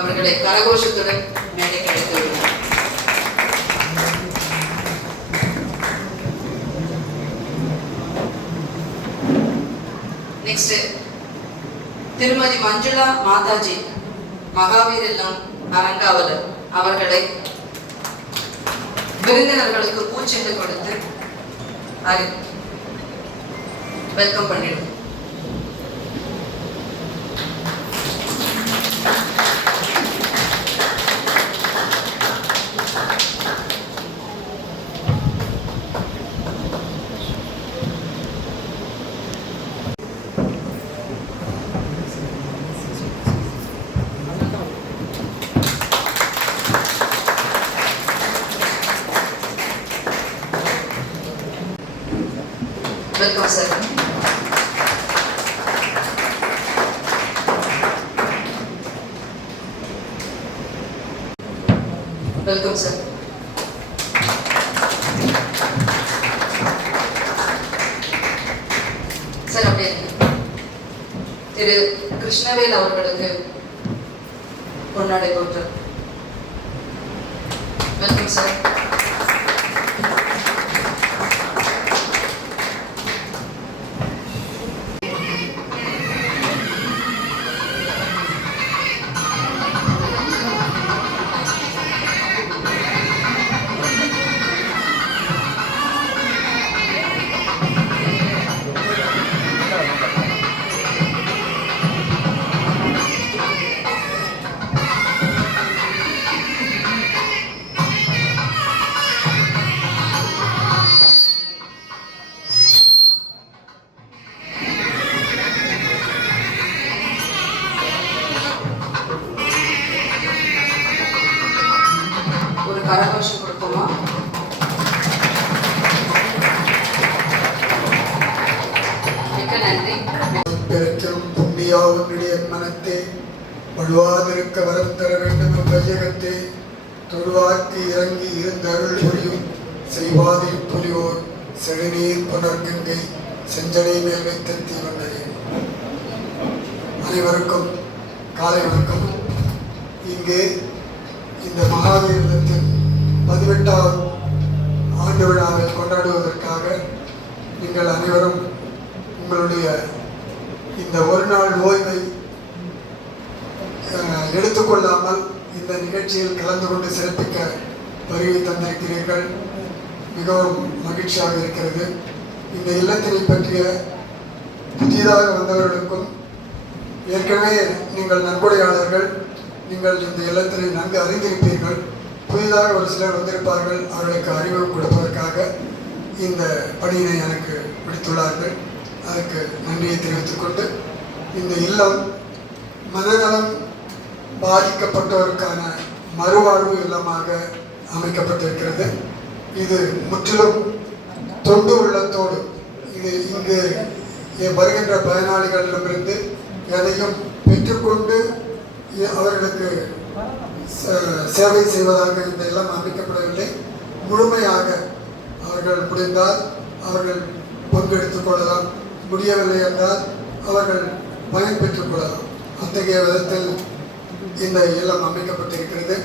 அவர்களை கரகோஷத்துடன் மேடைக்கு அழைத்து வருவோம். நெக்ஸ்ட் திருமதி மஞ்சுளா மாதாஜி மகாவீர் இல்லம் அறங்காவலர் அவர்களை விருந்தினர்களுக்கு பூச்செண்டு கொடுத்து வெல்கம் பண்ணிடுவோம். Welcome sir. Welcome sir. Sir அப்படியே திரு கிருஷ்ணவேல் அவர்களுக்கு பொன்னாடை போற்று. Welcome sir. கரகோஷம் கொடுப்போமா? மிக்க நன்றி. பெருக்கும் புண்ணியாவுடைய மனத்தை வலுவாதிருக்க வரம் தர வேண்டும் வையகத்தை தொழுவாக்கி இறங்கி இருந்த அருள் புரியும் செய்வாதில் புலியோர் செழுநீர் புனர்கங்கை செஞ்சனை மேல் வைத்த தீவந்தரே. அனைவருக்கும் காலை வணக்கம். இங்கே இந்த மகாவீர் இல்லத்தின் 18வது ஆண்டு விழாவை கொண்டாடுவதற்காக நீங்கள் அனைவரும் உங்களுடைய இந்த ஒரு நாள் ஓய்வை எடுத்துக்கொள்ளாமல் இந்த நிகழ்ச்சியில் கலந்து கொண்டு சிறப்பிக்க வருகை தந்திருக்கிறீர்கள். மிகவும் மகிழ்ச்சியாக இருக்கிறது. இந்த இல்லத்தினை பற்றிய புதிதாக வந்தவர்களுக்கும் ஏற்கனவே நீங்கள் நன்கொடையாளர்கள், நீங்கள் இந்த இல்லத்தினை நன்கு அறிந்திருப்பீர்கள். புதிதாக ஒரு சிலர் வந்திருப்பார்கள். அவர்களுக்கு அறிமுகம் கொடுப்பதற்காக இந்த பணியினை எனக்கு விடுத்துள்ளார்கள். அதற்கு நன்றியை தெரிவித்துக் கொண்டு, இந்த இல்லம் மனநலம் பாதிக்கப்பட்டவருக்கான மறுவாழ்வு இல்லமாக அமைக்கப்பட்டிருக்கிறது. இது முற்றிலும் தொண்டு உள்ளத்தோடு இது இங்கு வருகின்ற பயனாளிகளிடமிருந்து எதையும் பெற்றுக்கொண்டு அவர்களுக்கு சேவை செய்வதாக இந்த இல்லம் அமைக்கப்படவில்லை. முழுமையாக அவர்கள் முடிந்தால் அவர்கள் பங்கெடுத்துக் கொள்ளலாம், முடியவில்லை என்றால் அவர்கள் பயன் பெற்றுக் கொள்ளலாம். அத்தகைய விதத்தில் இந்த இல்லம் அமைக்கப்பட்டிருக்கிறது.